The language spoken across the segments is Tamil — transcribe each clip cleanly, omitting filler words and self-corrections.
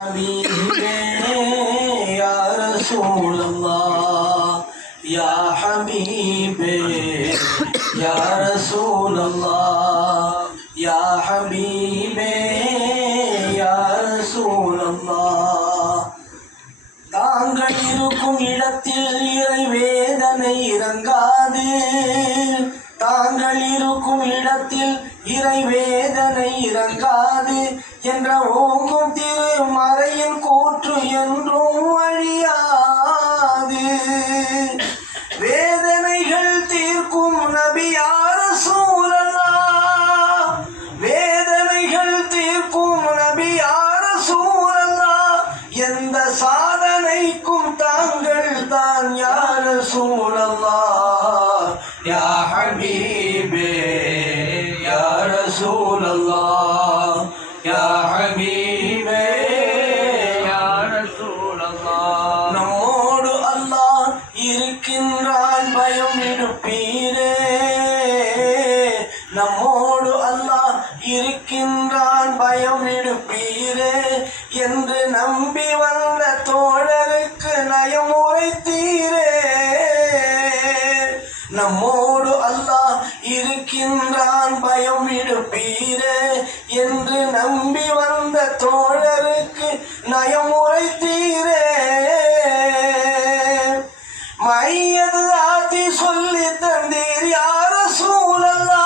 حبيبي يا رسول الله يا حبيبي يا رسول الله يا حبيبي يا رسول الله தாங்கள் இருக்கும் இடத்தில் இறை வேதனை இறங்காது தாங்கள் இருக்கும் இடத்தில் இறை வேதனை இறங்காது என்ற ஓங்கும் திருமறையின் கூற்று என்றும் அழியாது. வேதனைகள் தீர்க்கும் நபி யா ரசூலல்லாஹ் வேதனைகள் தீர்க்கும் நபி யா ரசூலல்லாஹ் எந்த சாதனைக்கும் தாங்கள் தான் யா ரசூலல்லாஹ் யா ஹபீபே யா ரசூலல்லாஹ் யா ஹபீபே யா ரசூலல்லாஹ். நம்மோடு அல்லாஹ் இருக்கின்றான் பயம் எடுப்பீரே நம்மோடு அல்லாஹ் இருக்கின்றான் பயம் எடுப்பீரே என்று நம்பி வந்த தோழருக்கு நயம் உரைத்தீரே. நம்மோடு அல்லாஹ் இருக்கின்றான் பயம் எடுப்பீரே என்று நம்பி வந்த தோழருக்கு நயம் உரைத்தீரே. மையது ஆத்தி சொல்லி தந்தீர் யா ரசூலல்லாஹ்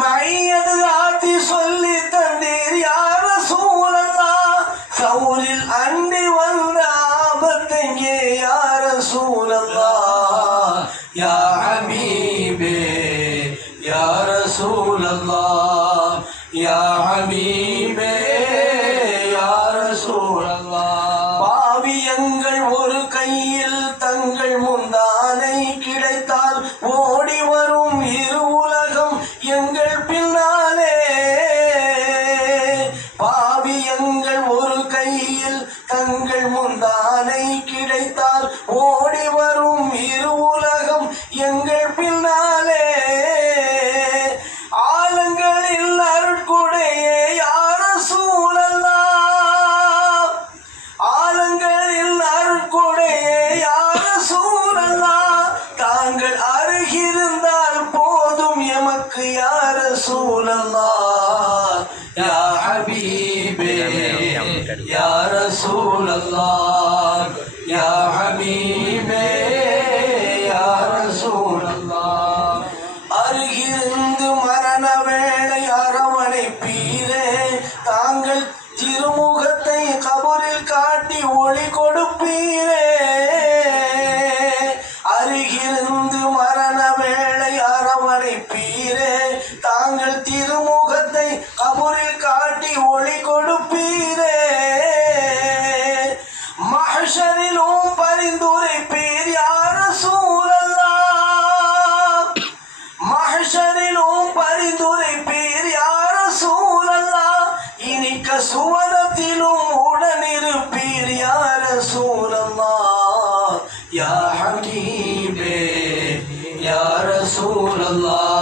மையது ஆத்தி சொல்லி தந்தீர் யா ரசூலல்லாஹ் சவுரில் அண்டி வந்த ஆபத்தெங்கே யா ரசூலல்லாஹ் யா ஹபீபே யா ரசூலல்லாஹ் யா ஹபீபே யா ரசூலல்லாஹ். பாவியங்கள் ஒரு கையில் தங்கள் முந்தானை கிடைத்தால் ஓடி வரும் இரு உலகம் எங்கள் பின்னாலே. பாவியங்கள் ஒரு கையில் தங்கள் முந்தானை கிடைத்தால் ஓடி வரும் இரு உலகம் எங்கள் பின்னாலே. ஆலங்களில் அருட்கொடையே யா ரசூலல்லாஹ் ஆலங்களில் அருட்கொடையே யா ரசூலல்லாஹ் தாங்கள் அருகிருந்தால் போதும் எமக்கு யா ரசூலல்லாஹ் யா ஹபீபே யா ரசூலல்லாஹ் யா ஹபீபே யா ரசூலல்லாஹ். அருகிருந்து மரண வேளை அரவணைப்பீரே தாங்கள் திருமுகத்தை கபரில் காட்டி ஒளி கொடுப்பீரே. அருகிருந்து மரண வேளை அரவணைப்பீரே தாங்கள் திருமுகத்தை கபரில் காட்டி ஒளி கொடுப்பீரே. மஹ்ஷரிலும் பரிந்துரைப்பீர் யா ரசூலல்லாஹ் மஹ்ஷரிலும் பரிந்துரைப்பீர் யா ரசூலல்லாஹ் இனிக்க சுவனத்திலும் உடனிருப்பீர் யா ரசூலல்லாஹ் யா ஹபீபே யா ரசூலல்லாஹ்